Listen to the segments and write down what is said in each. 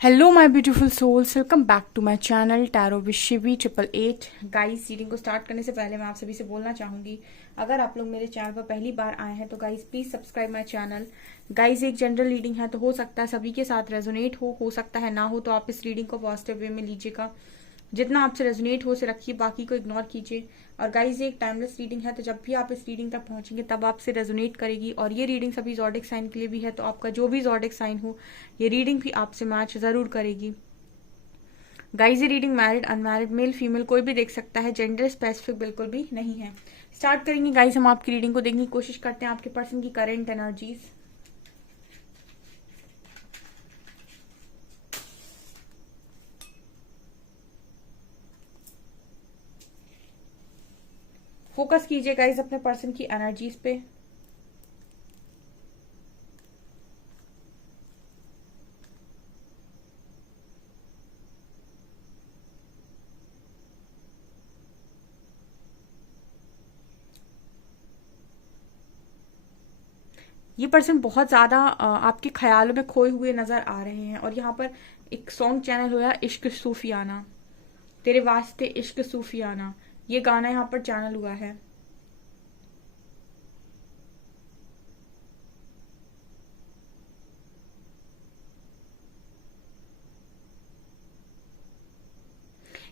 Hello my beautiful souls, welcome back to my channel tarot with Shivi 888। Guys, reading को start करने से पहले मैं आप सभी से बोलना चाहूंगी, अगर आप लोग मेरे चैनल पर पहली बार आए हैं तो guys please subscribe my channel. Guys, एक जनरल रीडिंग है तो हो सकता है सभी के साथ रेजोनेट हो सकता है ना हो, तो आप इस रीडिंग को पॉजिटिव वे में लीजिएगा। जितना आपसे रेजोनेट हो उसे रखिए, बाकी को इग्नोर कीजिए। और गाइज, ये एक टाइमलेस रीडिंग है, तो जब भी आप इस रीडिंग तक पहुंचेंगे तब आपसे रेजोनेट करेगी। और ये रीडिंग सभी जॉडिक साइन के लिए भी है, तो आपका जो भी जॉडिक साइन हो ये रीडिंग भी आपसे मैच जरूर करेगी। गाइज, ये reading married unmarried male female कोई भी देख सकता है, जेंडर स्पेसिफिक बिल्कुल भी नहीं है। स्टार्ट करेंगे गाइज, हम आपकी रीडिंग को देखने की कोशिश करते हैं आपके पर्सन की करेंट एनर्जीज। फोकस कीजिए गाइज अपने पर्सन की एनर्जीज पे। ये पर्सन बहुत ज्यादा आपके ख्यालों में खोए हुए नजर आ रहे हैं। और यहाँ पर एक सॉन्ग चैनल हुआ इश्क सूफियाना, तेरे वास्ते इश्क सूफियाना, ये गाना यहाँ पर चैनल हुआ है।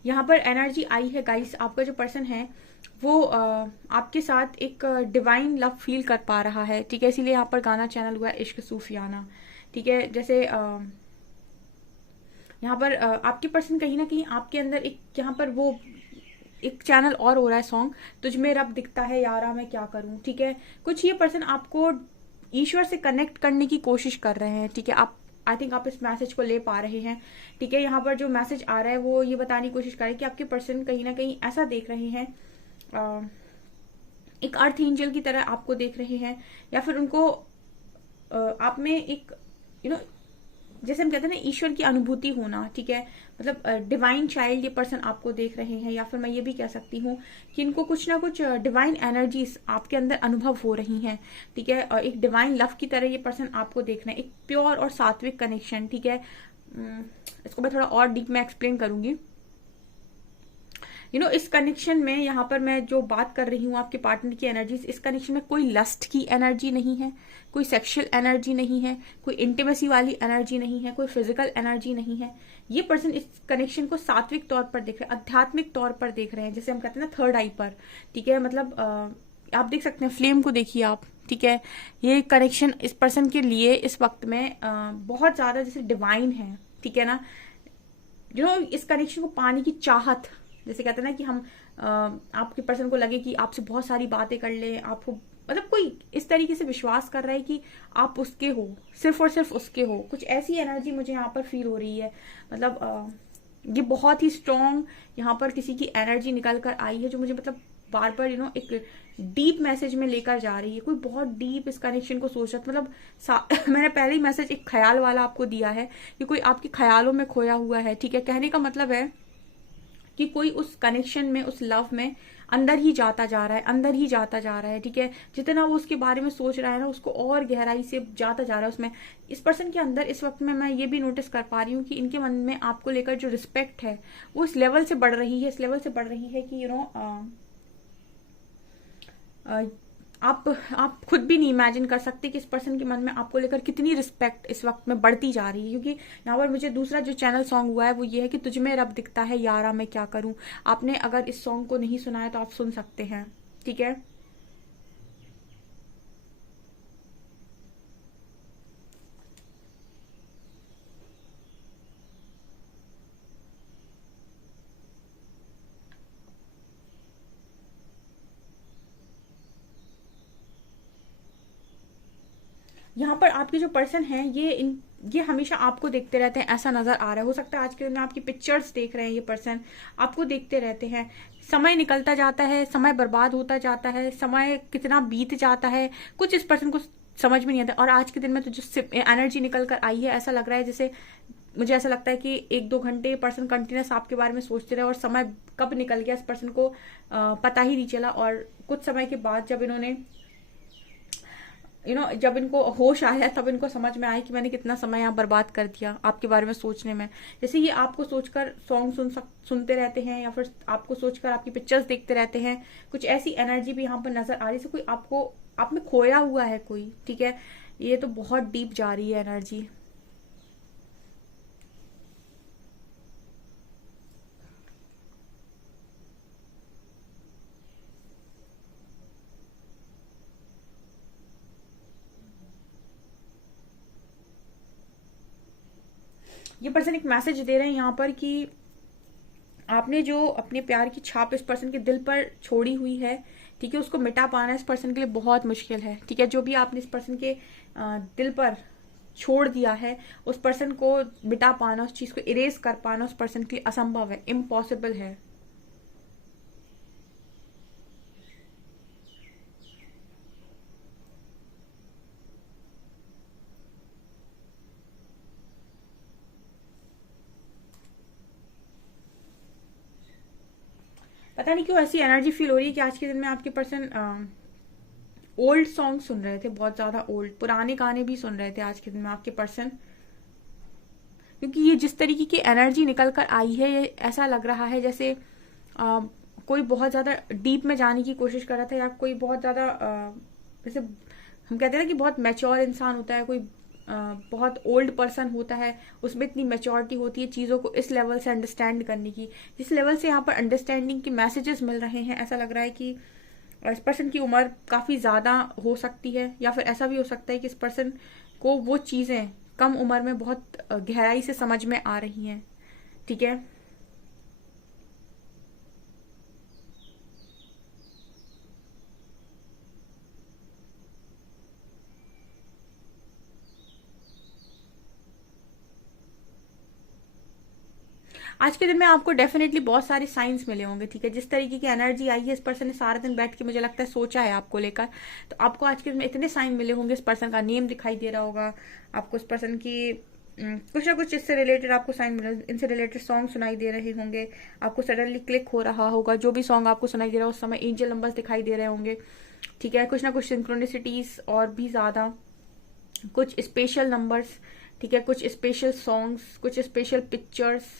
यहाँ पर एनर्जी आई है गाइस, आपका जो पर्सन है वो आपके साथ एक डिवाइन लव फील कर पा रहा है, ठीक है, इसीलिए यहाँ पर गाना चैनल हुआ है इश्क सूफियाना। ठीक है, जैसे यहाँ पर आपके पर्सन कहीं ना कहीं आपके अंदर एक यहाँ पर वो एक चैनल और हो रहा है सॉन्ग, तुझ में रब दिखता है यारा मैं क्या करूं। ठीक है, कुछ ये पर्सन आपको ईश्वर से कनेक्ट करने की कोशिश कर रहे हैं। ठीक है, आप आई थिंक आप इस मैसेज को ले पा रहे हैं। ठीक है, यहाँ पर जो मैसेज आ रहा है वो ये बताने की कोशिश कर रहे हैं कि आपके पर्सन कहीं ना कहीं ऐसा देख रहे हैं, एक अर्थ एंजल की तरह आपको देख रहे हैं, या फिर उनको आप में एक जैसे हम कहते हैं ना ईश्वर की अनुभूति होना। ठीक है, मतलब डिवाइन चाइल्ड ये पर्सन आपको देख रहे हैं, या फिर मैं ये भी कह सकती हूँ कि इनको कुछ ना कुछ डिवाइन एनर्जीज आपके अंदर अनुभव हो रही हैं। ठीक है, एक डिवाइन लव की तरह ये पर्सन आपको देख रहे हैं, एक प्योर और सात्विक कनेक्शन। ठीक है, इसको मैं थोड़ा और डीप में एक्सप्लेन करूंगी। इस कनेक्शन में यहाँ पर मैं जो बात कर रही हूँ आपके पार्टनर की एनर्जीज, इस कनेक्शन में कोई लस्ट की एनर्जी नहीं है, कोई सेक्सुअल एनर्जी नहीं है, कोई इंटीमेसी वाली एनर्जी नहीं है, कोई फिजिकल एनर्जी नहीं है। ये पर्सन इस कनेक्शन को सात्विक तौर पर देख रहे हैं, आध्यात्मिक तौर पर देख रहे हैं, जैसे हम कहते हैं ना थर्ड आई पर। ठीक है, मतलब आप देख सकते हैं, फ्लेम को देखिए आप। ठीक है, ये कनेक्शन इस पर्सन के लिए इस वक्त में बहुत ज्यादा जैसे डिवाइन है। ठीक है ना, इस कनेक्शन को पाने की चाहत, जैसे कहते हैं ना कि हम आपके पर्सन को लगे कि आपसे बहुत सारी बातें कर ले, आपको मतलब कोई इस तरीके से विश्वास कर रहा है कि आप उसके हो, सिर्फ और सिर्फ उसके हो, कुछ ऐसी एनर्जी मुझे यहाँ पर फील हो रही है। मतलब ये बहुत ही स्ट्रॉन्ग यहाँ पर किसी की एनर्जी निकल कर आई है, जो मुझे मतलब बार बार एक डीप मैसेज में लेकर जा रही है। कोई बहुत डीप इस कनेक्शन को सोच रहा है, मतलब मैंने पहले ही मैसेज एक ख्याल वाला आपको दिया है कि कोई आपके ख्यालों में खोया हुआ है। ठीक है, कहने का मतलब है कि कोई उस कनेक्शन में, उस लव में अंदर ही जाता जा रहा है, अंदर ही जाता जा रहा है। ठीक है, जितना वो उसके बारे में सोच रहा है ना, उसको और गहराई से जाता जा रहा है उसमें। इस पर्सन के अंदर इस वक्त में मैं ये भी नोटिस कर पा रही हूँ कि इनके मन में आपको लेकर जो रिस्पेक्ट है वो इस लेवल से बढ़ रही है, इस लेवल से बढ़ रही है कि आप खुद भी नहीं इमेजिन कर सकते कि इस पर्सन के मन में आपको लेकर कितनी रिस्पेक्ट इस वक्त में बढ़ती जा रही है। क्योंकि यहाँ पर मुझे दूसरा जो चैनल सॉन्ग हुआ है वो ये है कि तुझ में रब दिखता है यारा मैं क्या करूं। आपने अगर इस सॉन्ग को नहीं सुना है तो आप सुन सकते हैं। ठीक है, यहाँ पर आपके जो पर्सन है ये हमेशा आपको देखते रहते हैं, ऐसा नजर आ रहा है। हो सकता है आज के दिन में आपकी पिक्चर्स देख रहे हैं, ये पर्सन आपको देखते रहते हैं। समय निकलता जाता है, समय बर्बाद होता जाता है, समय कितना बीत जाता है कुछ इस पर्सन को समझ में नहीं आता। और आज के दिन में तो जो एनर्जी निकल कर आई है, ऐसा लग रहा है जैसे, मुझे ऐसा लगता है कि 1-2 घंटे पर्सन कंटिन्यूस आपके बारे में सोचते रहे और समय कब निकल गया इस पर्सन को पता ही नहीं चला। और कुछ समय के बाद जब इन्होंने जब इनको होश आया तब इनको समझ में आया कि मैंने कितना समय यहाँ बर्बाद कर दिया आपके बारे में सोचने में। जैसे ये आपको सोचकर सॉन्ग सुनते रहते हैं, या फिर आपको सोचकर आपकी पिक्चर्स देखते रहते हैं, कुछ ऐसी एनर्जी भी यहाँ पर नजर आ रही है। कोई आपको आप में खोया हुआ है कोई, ठीक है, ये तो बहुत डीप जा रही है एनर्जी। ये पर्सन एक मैसेज दे रहे हैं यहाँ पर कि आपने जो अपने प्यार की छाप इस पर्सन के दिल पर छोड़ी हुई है, ठीक है, उसको मिटा पाना इस पर्सन के लिए बहुत मुश्किल है। ठीक है, जो भी आपने इस पर्सन के दिल पर छोड़ दिया है, उस पर्सन को मिटा पाना, उस चीज को इरेज कर पाना उस पर्सन के लिए असंभव है, इम्पॉसिबल है। पता नहीं क्यों ऐसी एनर्जी फील हो रही है कि आज के दिन में आपके पर्सन ओल्ड सॉन्ग सुन रहे थे, बहुत ज्यादा ओल्ड पुराने गाने भी सुन रहे थे आज के दिन में आपके पर्सन। क्योंकि ये जिस तरीके की एनर्जी निकल कर आई है, ये ऐसा लग रहा है जैसे कोई बहुत ज्यादा डीप में जाने की कोशिश कर रहा था, या कोई बहुत ज्यादा जैसे हम कहते हैं ना कि बहुत मैच्योर इंसान होता है, कोई बहुत ओल्ड पर्सन होता है, उसमें इतनी मैच्योरिटी होती है चीज़ों को इस लेवल से अंडरस्टैंड करने की, जिस लेवल से यहाँ पर अंडरस्टैंडिंग के मैसेजेस मिल रहे हैं। ऐसा लग रहा है कि इस पर्सन की उम्र काफ़ी ज़्यादा हो सकती है, या फिर ऐसा भी हो सकता है कि इस पर्सन को वो चीज़ें कम उम्र में बहुत गहराई से समझ में आ रही हैं। ठीक है, आज के दिन में आपको डेफिनेटली बहुत सारे साइंस मिले होंगे। ठीक है, जिस तरीके की एनर्जी आई है, इस पर्सन ने सारा दिन बैठ के मुझे लगता है सोचा है आपको लेकर, तो आपको आज के दिन में इतने साइन मिले होंगे। इस पर्सन का नेम दिखाई दे रहा होगा आपको, इस पर्सन की कुछ ना कुछ इससे रिलेटेड आपको साइन मिले, इनसे रिलेटेड सॉन्ग सुनाई दे रहे होंगे, आपको सडनली क्लिक हो रहा होगा। जो भी सॉन्ग आपको सुनाई दे रहा है उस समय एंजल नंबर्स दिखाई दे रहे होंगे। ठीक है, कुछ ना कुछ सिंक्रोनिसिटीज और भी ज्यादा, कुछ स्पेशल नंबर्स, ठीक है, कुछ स्पेशल सॉन्ग्स, कुछ स्पेशल पिक्चर्स।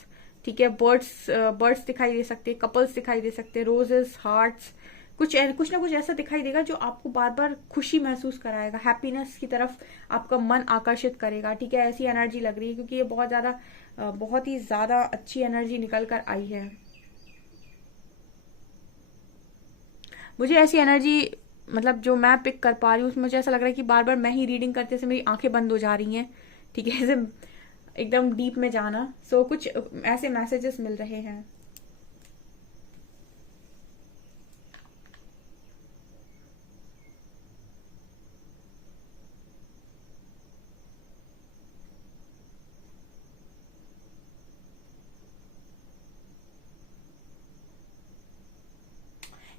ठीक है, बर्ड्स दिखाई दे सकते हैं, कपल्स दिखाई दे सकते हैं, रोजेस, हार्ट्स, कुछ ना कुछ ऐसा दिखाई देगा जो आपको बार बार खुशी महसूस कराएगा, हैप्पीनेस की तरफ आपका मन आकर्षित करेगा। ठीक है, ऐसी एनर्जी लग रही है, क्योंकि ये बहुत ही ज्यादा अच्छी एनर्जी निकल कर आई है। मुझे ऐसी एनर्जी, मतलब जो मैं पिक कर पा रही हूँ, उसमें मुझे ऐसा लग रहा है कि बार बार मैं ही रीडिंग करते से मेरी आंखें बंद हो जा रही हैं। ठीक है, ऐसे एकदम डीप में जाना। कुछ ऐसे मैसेजेस मिल रहे हैं।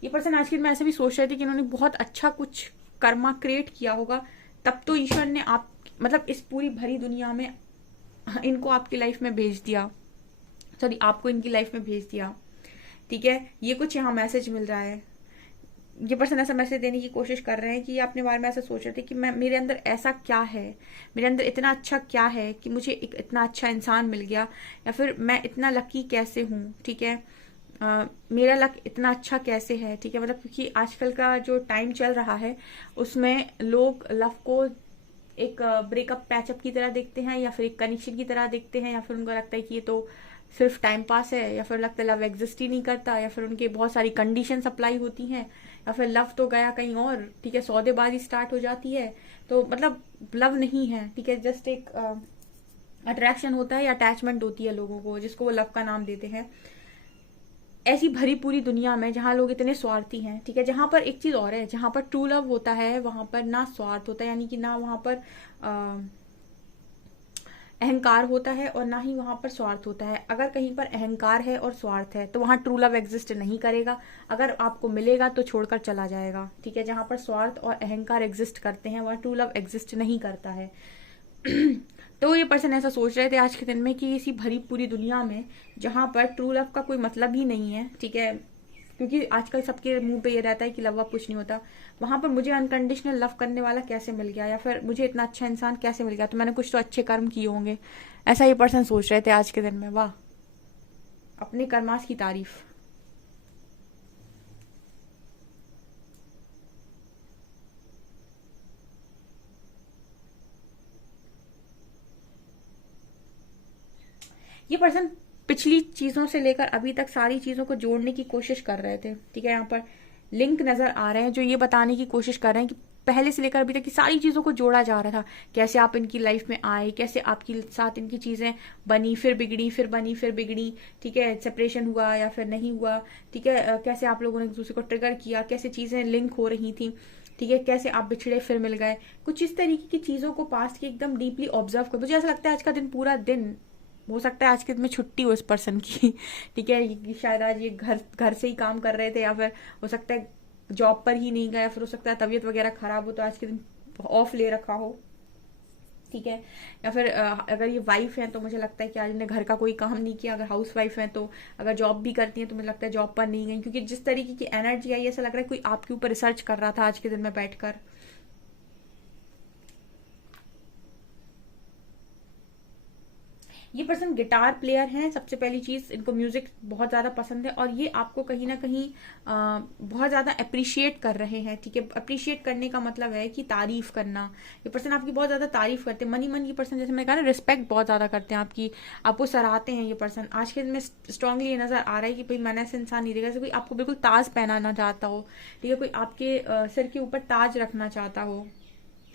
ये पर्सन आज के दिन में ऐसे भी सोच रहे थे कि इन्होंने बहुत अच्छा कुछ कर्मा क्रिएट किया होगा, तब तो ईश्वर ने आप, मतलब इस पूरी भरी दुनिया में इनको आपकी लाइफ में भेज दिया, सॉरी आपको इनकी लाइफ में भेज दिया। ठीक है, ये कुछ यहाँ मैसेज मिल रहा है। ये पर्सन ऐसा मैसेज देने की कोशिश कर रहे हैं कि अपने बारे में ऐसा सोच रहे थे कि मैं, मेरे अंदर ऐसा क्या है, मेरे अंदर इतना अच्छा क्या है कि मुझे एक इतना अच्छा इंसान मिल गया, या फिर मैं इतना लकी कैसे हूँ। ठीक है, मेरा लक इतना अच्छा कैसे है। ठीक है, मतलब क्योंकि आजकल का जो टाइम चल रहा है उसमें लोग लव को एक ब्रेकअप पैचअप की तरह देखते हैं, या फिर एक कनेक्शन की तरह देखते हैं, या फिर उनको लगता है कि ये तो सिर्फ टाइम पास है, या फिर लगता है लव एग्जिस्ट ही नहीं करता, या फिर उनके बहुत सारी कंडीशन अप्लाई होती हैं, या फिर लव तो गया कहीं और। ठीक है, सौदेबाजी स्टार्ट हो जाती है, तो मतलब लव नहीं है। ठीक है, जस्ट एक अट्रैक्शन होता है या अटैचमेंट होती है लोगों को, जिसको वो लव का नाम देते हैं। ऐसी भरी पूरी दुनिया में जहां लोग इतने स्वार्थी हैं, ठीक है, जहां पर एक चीज और है, जहां पर ट्रू लव होता है वहां पर ना स्वार्थ होता है, यानी कि ना वहां पर अहंकार होता है और ना ही वहां पर स्वार्थ होता है। अगर कहीं पर अहंकार है और स्वार्थ है तो वहां ट्रू लव एग्जिस्ट नहीं करेगा। अगर आपको मिलेगा तो छोड़कर चला जाएगा। ठीक है, जहां पर स्वार्थ और अहंकार एग्जिस्ट करते हैं वहां ट्रू लव एग्जिस्ट नहीं करता है। तो ये पर्सन ऐसा सोच रहे थे आज के दिन में कि इसी भरी पूरी दुनिया में जहां पर ट्रू लव का कोई मतलब ही नहीं है, ठीक है, क्योंकि आजकल सबके मुंह पे ये रहता है कि लव कुछ नहीं होता। वहां पर मुझे अनकंडीशनल लव करने वाला कैसे मिल गया, या फिर मुझे इतना अच्छा इंसान कैसे मिल गया, तो मैंने कुछ तो अच्छे कर्म किए होंगे, ऐसा ये पर्सन सोच रहे थे आज के दिन में। वाह, अपने कर्मास की तारीफ। ये पर्सन पिछली चीजों से लेकर अभी तक सारी चीजों को जोड़ने की कोशिश कर रहे थे, ठीक है। यहाँ पर लिंक नजर आ रहे हैं जो ये बताने की कोशिश कर रहे हैं कि पहले से लेकर अभी तक की सारी चीजों को जोड़ा जा रहा था। कैसे आप इनकी लाइफ में आए, कैसे आपके साथ इनकी चीजें बनी, फिर बिगड़ी, फिर बनी, फिर बिगड़ी, ठीक है। सेपरेशन हुआ या फिर नहीं हुआ, ठीक है। कैसे आप लोगों ने एक दूसरे को ट्रिगर किया, कैसे चीजें लिंक हो रही थी, ठीक है। कैसे आप बिछड़े फिर मिल गए, कुछ इस तरीके की चीजों को पास्ट की एकदम डीपली ऑब्जर्व कर। मुझे ऐसा लगता है आज का दिन, पूरा दिन, हो सकता है आज के दिन में छुट्टी हो इस पर्सन की ठीक है। शायद आज ये घर घर से ही काम कर रहे थे, या फिर हो सकता है जॉब पर ही नहीं गया, फिर हो सकता है तबीयत वगैरह खराब हो तो आज के दिन ऑफ ले रखा हो, ठीक है। या फिर अगर ये वाइफ है तो मुझे लगता है कि आज इन्हें घर का कोई काम नहीं किया। अगर हाउस वाइफ है तो, अगर जॉब भी करती है तो मुझे लगता है जॉब पर नहीं गई, क्योंकि जिस तरीके की एनर्जी आई ऐसा लग रहा है कोई आपके ऊपर रिसर्च कर रहा था आज के दिन में बैठकर। ये पर्सन गिटार प्लेयर हैं। सबसे पहली चीज, इनको म्यूजिक बहुत ज्यादा पसंद है और ये आपको कहीं ना कहीं बहुत ज्यादा अप्रिशिएट कर रहे हैं, ठीक है। अप्रिशिएट करने का मतलब है कि तारीफ करना। ये पर्सन आपकी बहुत ज्यादा तारीफ करते हैं। मनी मन ये पर्सन, जैसे मैंने कहा ना, रिस्पेक्ट बहुत ज्यादा करते हैं आपकी, आपको सराहते हैं ये पर्सन। आज के दिन में स्ट्रांगली ये नजर आ रहा है कि भाई मैंने ऐसे इंसान नहीं देखा जैसे कोई आपको बिल्कुल ताज पहनाना चाहता हो, ठीक है। कोई आपके सिर के ऊपर ताज रखना चाहता हो,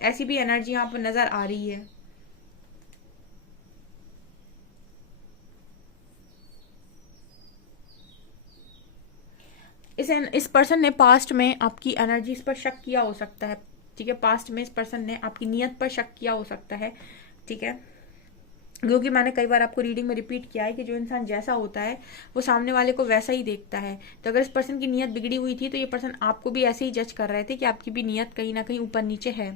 ऐसी भी एनर्जी यहाँ पर नजर आ रही है। इस पर्सन ने पास्ट में आपकी एनर्जीज पर शक किया हो सकता है, ठीक है। पास्ट में इस पर्सन ने आपकी नीयत पर शक किया हो सकता है, ठीक है। क्योंकि मैंने कई बार आपको रीडिंग में रिपीट किया है कि जो इंसान जैसा होता है वो सामने वाले को वैसा ही देखता है। तो अगर इस पर्सन की नीयत बिगड़ी हुई थी तो ये पर्सन आपको भी ऐसे ही जज कर रहे थे कि आपकी भी नीयत कहीं ना कहीं ऊपर नीचे है,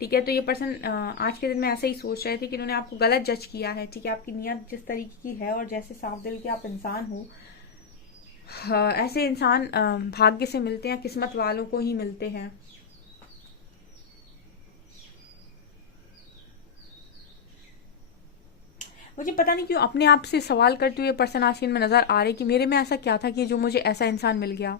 ठीक है। तो ये पर्सन आज के दिन में ऐसे ही सोच रहे थे कि इन्होंने आपको गलत जज किया है, ठीक है। आपकी नीयत जिस तरीके की है और जैसे साफ दिल के आप इंसान हो, हाँ, ऐसे इंसान भाग्य से मिलते हैं, किस्मत वालों को ही मिलते हैं। मुझे पता नहीं क्यों अपने आप से सवाल करते हुए पर्सन आशीन में नजर आ रहे कि मेरे में ऐसा क्या था कि जो मुझे ऐसा इंसान मिल गया,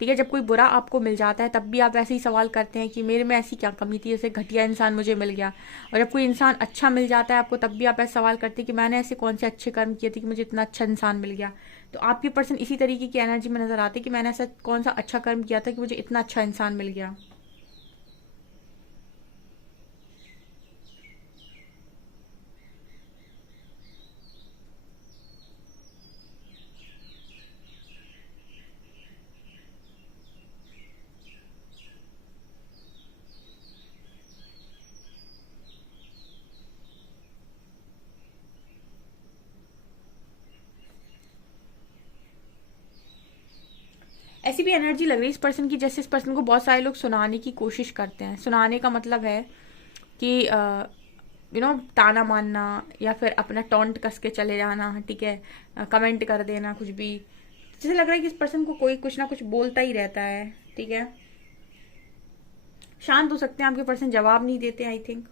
ठीक है। जब कोई बुरा आपको मिल जाता है तब भी आप ऐसे ही सवाल करते हैं कि मेरे में ऐसी क्या कमी थी, जैसे घटिया इंसान मुझे मिल गया। और जब कोई इंसान अच्छा मिल जाता है आपको तब भी आप ऐसे सवाल करते हैं कि मैंने ऐसे कौन से अच्छे कर्म किए थे कि मुझे इतना अच्छा इंसान मिल गया। तो आपके पर्सन इसी तरीके की एनर्जी में नजर आते कि मैंने ऐसा कौन सा अच्छा कर्म किया था कि मुझे इतना अच्छा इंसान मिल गया। ऐसी भी एनर्जी लग रही है इस पर्सन की, जैसे इस पर्सन को बहुत सारे लोग सुनाने की कोशिश करते हैं। सुनाने का मतलब है कि ताना मारना, या फिर अपना टॉन्ट कस के चले जाना, ठीक है। कमेंट कर देना कुछ भी। जैसे लग रहा है कि इस पर्सन को कोई कुछ ना कुछ बोलता ही रहता है, ठीक है। शांत हो सकते हैं आपके पर्सन, जवाब नहीं देते आई थिंक।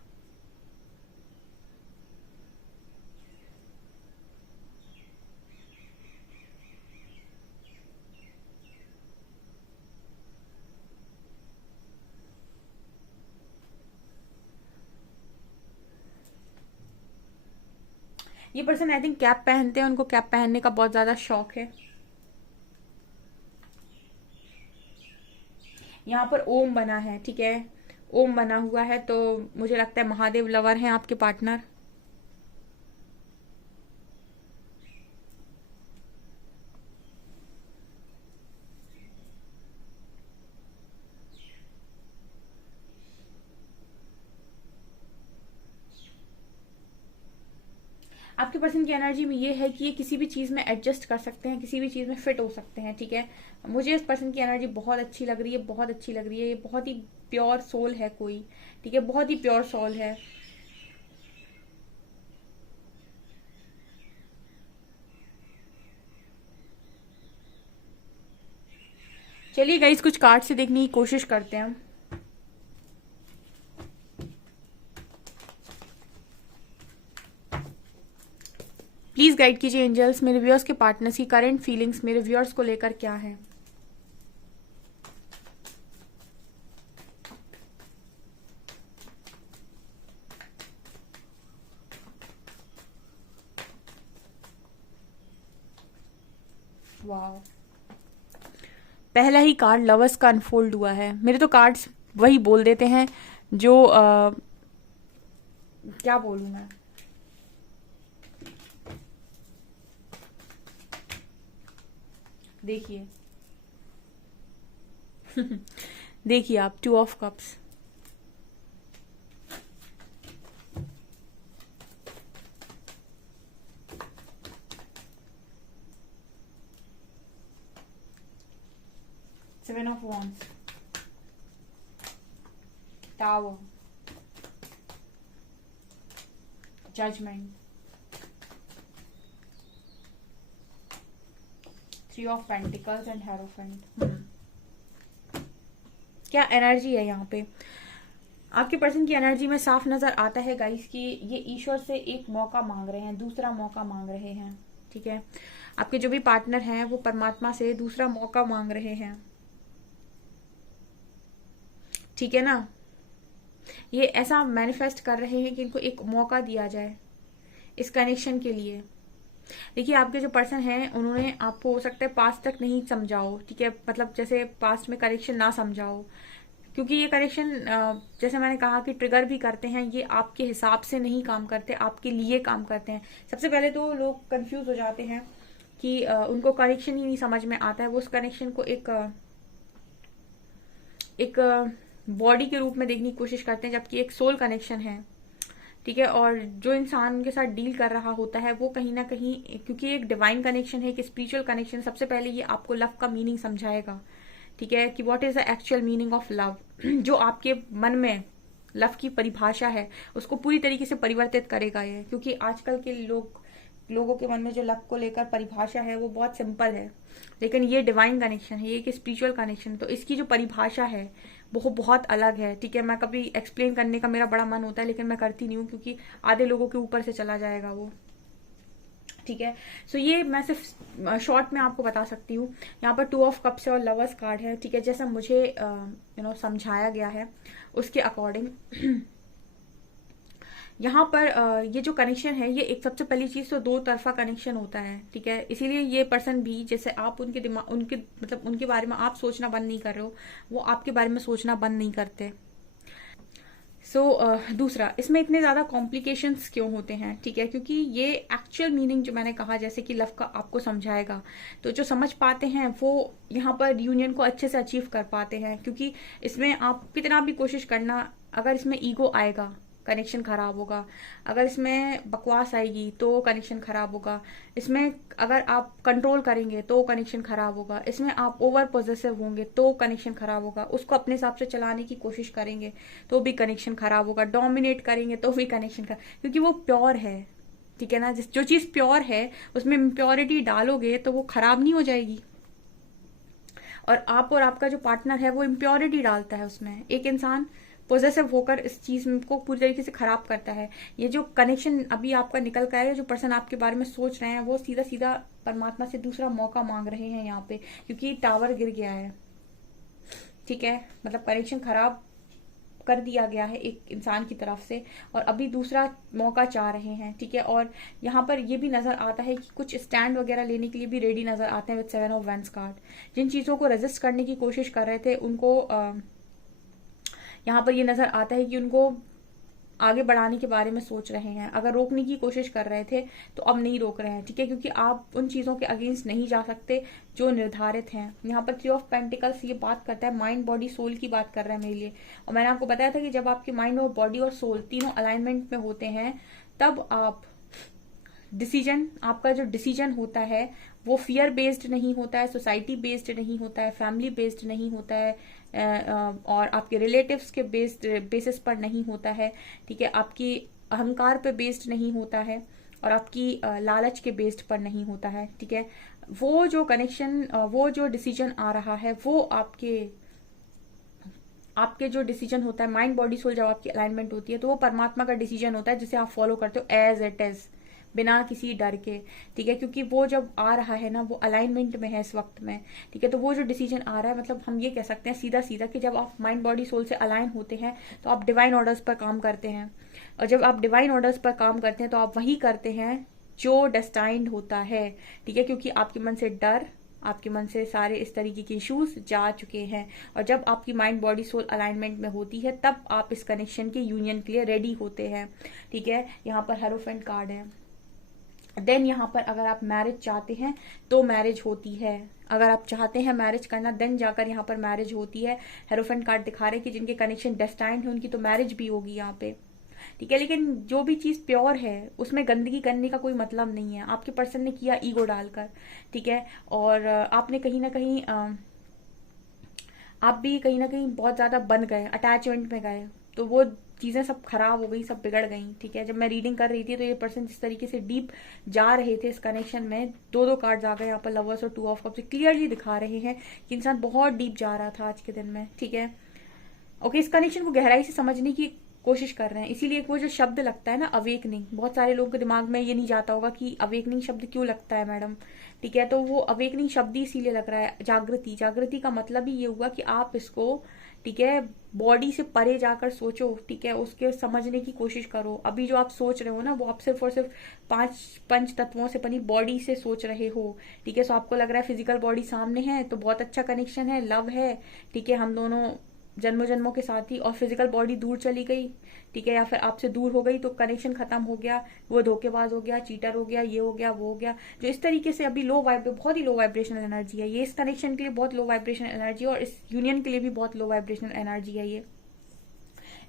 ये पर्सन आई थिंक कैप पहनते हैं, उनको कैप पहनने का बहुत ज्यादा शौक है। यहाँ पर ओम बना है, ठीक है। ओम बना हुआ है तो मुझे लगता है महादेव लवर हैं आपके पार्टनर। आपके पर्सन की एनर्जी में ये है कि ये किसी भी चीज में एडजस्ट कर सकते हैं, किसी भी चीज में फिट हो सकते हैं, ठीक है। मुझे इस पर्सन की एनर्जी बहुत अच्छी लग रही है, बहुत अच्छी लग रही है। ये बहुत ही प्योर सोल है कोई, ठीक है। बहुत ही प्योर सोल है। चलिए गाइस कुछ कार्ड से देखने की कोशिश करते हैं। प्लीज गाइड कीजिए एंजल्स, मेरे व्यूअर्स के पार्टनर्स की करंट फीलिंग्स मेरे व्यूअर्स को लेकर क्या है। वाओ, पहला ही कार्ड लवर्स का अनफोल्ड हुआ है। मेरे तो कार्ड्स वही बोल देते हैं जो क्या बोलूं मैं, देखिए देखिए आप, 2 of cups, seven of wands, tower, judgement, 3 of pentacles and hierophant. क्या एनर्जी है यहाँ पे? आपके पर्सन की एनर्जी में साफ नजर आता है गाइस कि ये ईश्वर से एक मौका मांग रहे हैं, दूसरा मौका मांग रहे हैं। ठीक है, आपके जो भी पार्टनर हैं वो परमात्मा से दूसरा मौका मांग रहे हैं। ठीक है ना, ये ऐसा मैनिफेस्ट कर रहे हैं कि इनको एक मौका दिया जाए इस कनेक्शन के लिए। देखिए आपके जो पर्सन हैं उन्होंने आपको हो सकता है पास्ट तक नहीं समझाओ। ठीक है, मतलब जैसे पास्ट में कनेक्शन ना समझाओ, क्योंकि ये कनेक्शन जैसे मैंने कहा कि ट्रिगर भी करते हैं, ये आपके हिसाब से नहीं काम करते, आपके लिए काम करते हैं। सबसे पहले तो लोग कंफ्यूज हो जाते हैं कि उनको कनेक्शन ही नहीं समझ में आता है, वो उस कनेक्शन को एक बॉडी के रूप में देखने की कोशिश करते हैं, जबकि एक सोल कनेक्शन है। ठीक है, और जो इंसान उनके साथ डील कर रहा होता है वो कहीं ना कहीं, क्योंकि एक डिवाइन कनेक्शन है, एक स्पिरिचुअल कनेक्शन, सबसे पहले ये आपको लव का मीनिंग समझाएगा। ठीक है, कि what is the actual meaning of love. जो आपके मन में लव की परिभाषा है उसको पूरी तरीके से परिवर्तित करेगा ये, क्योंकि आजकल के लोगों के मन में जो लव को लेकर परिभाषा है वो बहुत सिंपल है, लेकिन ये डिवाइन कनेक्शन है, ये एक स्पिरिचुअल कनेक्शन, तो इसकी जो परिभाषा है वो बहुत अलग है। ठीक है, मैं कभी एक्सप्लेन करने का मेरा बड़ा मन होता है लेकिन मैं करती नहीं हूँ, क्योंकि आधे लोगों के ऊपर से चला जाएगा वो। ठीक है, सो ये मैं सिर्फ शॉर्ट में आपको बता सकती हूँ। यहाँ पर 2 ऑफ कप्स और लवर्स कार्ड है। ठीक है, जैसा मुझे समझाया गया है उसके अकॉर्डिंग यहाँ पर ये जो कनेक्शन है, ये एक सबसे पहली चीज तो 2 तरफा कनेक्शन होता है। ठीक है, इसीलिए ये पर्सन भी, जैसे आप उनके दिमाग उनके बारे में आप सोचना बंद नहीं कर रहे हो, वो आपके बारे में सोचना बंद नहीं करते। दूसरा, इसमें इतने ज्यादा कॉम्प्लिकेशंस क्यों होते हैं? ठीक है, क्योंकि ये एक्चुअल मीनिंग जो मैंने कहा जैसे कि लव का आपको समझाएगा, तो जो समझ पाते हैं वो यहाँ पर यूनियन को अच्छे से अचीव कर पाते हैं। क्योंकि इसमें आप कितना भी कोशिश करना, अगर इसमें ईगो आएगा कनेक्शन खराब होगा, अगर इसमें बकवास आएगी तो कनेक्शन खराब होगा, इसमें अगर आप कंट्रोल करेंगे तो कनेक्शन खराब होगा, इसमें आप ओवर पॉजेसिव होंगे तो कनेक्शन खराब होगा, उसको अपने हिसाब से चलाने की कोशिश करेंगे तो भी कनेक्शन खराब होगा, डोमिनेट करेंगे तो भी कनेक्शन खराब, क्योंकि वो प्योर है। ठीक है ना, जो चीज प्योर है उसमें इम्प्योरिटी डालोगे तो वो खराब नहीं हो जाएगी। और आपका जो पार्टनर है वो इम्प्योरिटी डालता है उसमें। एक इंसान पॉजेसिव होकर इस चीज को पूरी तरीके से खराब करता है। ये जो कनेक्शन अभी आपका निकल कर है, जो पर्सन आपके बारे में सोच रहे हैं वो सीधा सीधा परमात्मा से दूसरा मौका मांग रहे हैं यहाँ पे, क्योंकि टावर गिर गया है। ठीक है, मतलब कनेक्शन खराब कर दिया गया है एक इंसान की तरफ से, और अभी दूसरा मौका चाह रहे हैं। ठीक है, और यहाँ पर ये भी नजर आता है कि कुछ स्टैंड वगैरह लेने के लिए भी रेडी नजर आते हैं विद 7 ऑफ वैंड्स कार्ड। जिन चीजों को रेजिस्ट करने की कोशिश कर रहे थे उनको यहाँ पर ये नजर आता है कि उनको आगे बढ़ाने के बारे में सोच रहे हैं। अगर रोकने की कोशिश कर रहे थे तो अब नहीं रोक रहे हैं। ठीक है, क्योंकि आप उन चीजों के अगेंस्ट नहीं जा सकते जो निर्धारित हैं। यहाँ पर 3 ऑफ पेंटिकल्स ये बात करता है, माइंड बॉडी सोल की बात कर रहा है मेरे लिए। और मैंने आपको बताया था कि जब आपके माइंड और बॉडी और सोल तीनों अलाइनमेंट में होते हैं तब आप आपका जो डिसीजन होता है वो फियर बेस्ड नहीं होता है, सोसाइटी बेस्ड नहीं होता है, फैमिली बेस्ड नहीं होता है, और आपके रिलेटिव्स के बेसिस पर नहीं होता है। ठीक है, आपकी अहंकार पे बेस्ड नहीं होता है, और आपकी लालच के बेस्ड पर नहीं होता है। ठीक है, वो जो कनेक्शन, वो जो डिसीजन आ रहा है, वो आपके जो डिसीजन होता है माइंड बॉडी सोल, जब आपकी अलाइनमेंट होती है तो वो परमात्मा का डिसीजन होता है जिसे आप फॉलो करते हो एज इट इज, बिना किसी डर के। ठीक है, क्योंकि वो जब आ रहा है ना, वो अलाइनमेंट में है इस वक्त में। ठीक है, तो वो जो डिसीजन आ रहा है, मतलब हम ये कह सकते हैं सीधा सीधा कि जब आप माइंड बॉडी सोल से अलाइन होते हैं तो आप डिवाइन ऑर्डर्स पर काम करते हैं, और जब आप डिवाइन ऑर्डर्स पर काम करते हैं तो आप वही करते हैं जो डेस्टाइंड होता है। ठीक है, क्योंकि आपके मन से डर, आपके मन से सारे इस तरीके के इश्यूज जा चुके हैं, और जब आपकी माइंड बॉडी सोल अलाइनमेंट में होती है तब आप इस कनेक्शन के यूनियन के लिए रेडी होते हैं। ठीक है, यहाँ पर हेरोफेंट कार्ड है। देन यहाँ पर अगर आप मैरिज चाहते हैं तो मैरिज होती है, अगर आप चाहते हैं मैरिज करना देन जाकर यहाँ पर मैरिज होती है। हेरोफेंट कार्ड दिखा रहे हैं कि जिनके कनेक्शन डेस्टाइन्ड है उनकी तो मैरिज भी होगी यहाँ पे। ठीक है, लेकिन जो भी चीज प्योर है उसमें गंदगी करने का कोई मतलब नहीं है। आपके पर्सन ने किया ईगो डालकर, ठीक है, और आपने कहीं ना कहीं आप भी कहीं ना कहीं बहुत ज्यादा बन गए, अटैचमेंट में गए, तो वो चीजें सब खराब हो गई, सब बिगड़ गई। ठीक है, जब मैं रीडिंग कर रही थी तो ये पर्सन जिस तरीके से डीप जा रहे थे इस कनेक्शन में, दो कार्ड्स आ गए यहाँ पर, लवर्स और 2 ऑफ कप्स, क्लियरली दिखा रहे हैं कि इंसान बहुत डीप जा रहा था आज के दिन में। ठीक है, ओके, इस कनेक्शन को गहराई से समझने की कोशिश कर रहे हैं, इसीलिए वो जो शब्द लगता है ना अवेकनिंग, बहुत सारे लोगों के दिमाग में ये नहीं जाता होगा कि अवेकनिंग शब्द क्यों लगता है मैडम। ठीक है, तो वो अवेकनिंग शब्द ही इसीलिए लग रहा है, जागृति। जागृति का मतलब ही ये हुआ कि आप इसको, ठीक है, बॉडी से परे जाकर सोचो। ठीक है, उसके समझने की कोशिश करो। अभी जो आप सोच रहे हो ना, वो आप सिर्फ और सिर्फ 5 पंच तत्वों से बनी बॉडी से सोच रहे हो। ठीक है, सो आपको लग रहा है फिजिकल बॉडी सामने है तो बहुत अच्छा कनेक्शन है, लव है। ठीक है, हम दोनों जन्मों जन्मों के साथ ही, और फिजिकल बॉडी दूर चली गई, ठीक है, या फिर आपसे दूर हो गई तो कनेक्शन खत्म हो गया, वो धोखेबाज हो गया, चीटर हो गया, ये हो गया, वो हो गया। जो इस तरीके से अभी बहुत ही लो वाइब्रेशनल एनर्जी है ये, इस कनेक्शन के लिए बहुत लो वाइब्रेशनल एनर्जी है, और इस यूनियन के लिए भी बहुत लो वाइब्रेशनल एनर्जी है ये।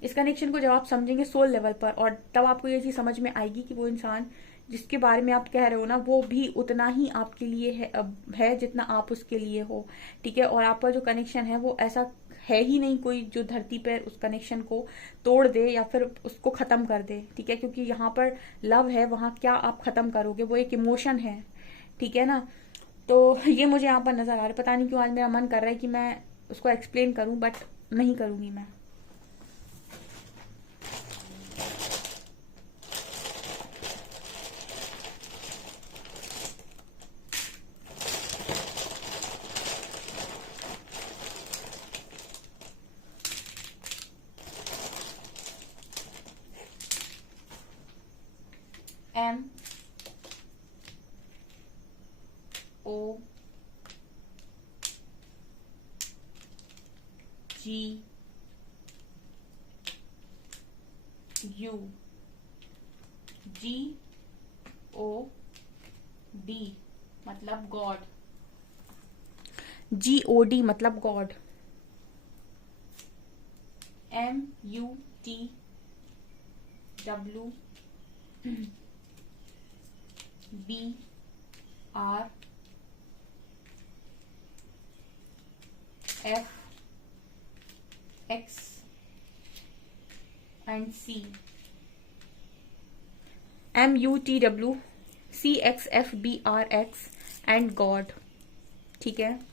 इस कनेक्शन को जब आप समझेंगे सोल लेवल पर, और तब आपको ये चीज समझ में आएगी कि वो इंसान जिसके बारे में आप कह रहे हो ना, वो भी उतना ही आपके लिए है जितना आप उसके लिए हो। ठीक है, और आपका जो कनेक्शन है वो ऐसा है ही नहीं कोई जो धरती पर उस कनेक्शन को तोड़ दे या फिर उसको खत्म कर दे। ठीक है, क्योंकि यहाँ पर लव है, वहां क्या आप खत्म करोगे, वो एक इमोशन है। ठीक है ना, तो ये मुझे यहाँ पर नजर आ रहा है। पता नहीं क्यों आज मेरा मन कर रहा है कि मैं उसको एक्सप्लेन करूं, बट नहीं करूंगी मैं। M O G U G O D मतलब गॉड, GOD मतलब God, MUTWBRX and C, MUTWCXFBRX and God। ठीक है,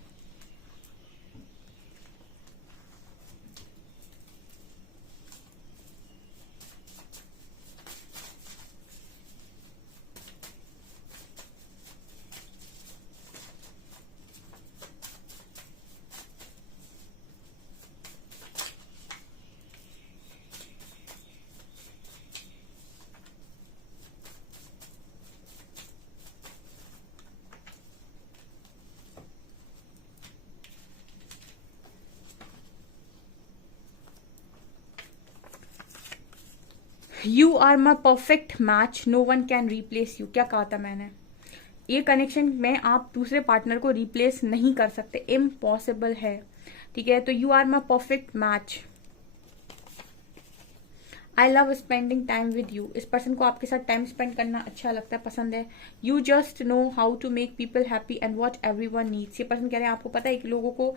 you are my perfect match, no one can replace you. क्या कहा था मैंने? ये कनेक्शन में आप दूसरे पार्टनर को रिप्लेस नहीं कर सकते, इम्पॉसिबल है। ठीक है, तो you are my perfect match. I love spending time with you, इस पर्सन को आपके साथ टाइम स्पेंड करना अच्छा लगता है, पसंद है। You just know how to make people happy and what everyone needs, ये पर्सन कह रहे हैं आपको पता है कि लोगों को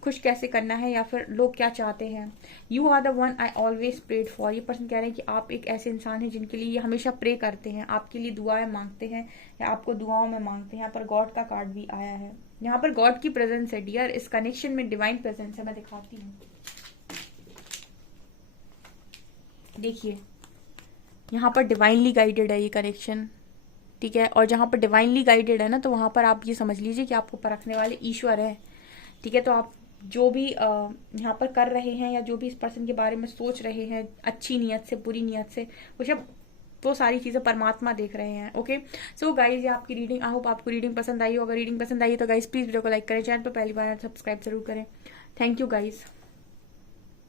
खुश कैसे करना है या फिर लोग क्या चाहते हैं। You are the one I always prayed for, ये पर्सन कह रहे हैं कि आप एक ऐसे इंसान हैं जिनके लिए ये हमेशा प्रे करते हैं, आपके लिए दुआएं मांगते हैं या आपको दुआओं में मांगते हैं। यहाँ पर गॉड का कार्ड भी आया है, यहाँ पर गॉड की प्रेजेंस है डियर, इस कनेक्शन में डिवाइन प्रेजेंस है। मैं दिखाती हूँ, देखिए यहाँ पर डिवाइनली गाइडेड है ये कनेक्शन, ठीक है। और जहाँ पर डिवाइनली गाइडेड है ना, तो वहां पर आप ये समझ लीजिए कि आपको परखने वाले ईश्वर है, ठीक है। तो आप जो भी यहाँ पर कर रहे हैं या जो भी इस पर्सन के बारे में सोच रहे हैं, अच्छी नीयत से बुरी नीयत से, वो सारी चीजें परमात्मा देख रहे हैं। ओके, सो गाइज ये आपकी रीडिंग, आई होप आपको रीडिंग पसंद आई हो। अगर रीडिंग पसंद आई है तो गाइज प्लीज वीडियो को लाइक करें, चैनल पर पहली बार सब्सक्राइब जरूर करें। Thank you guys.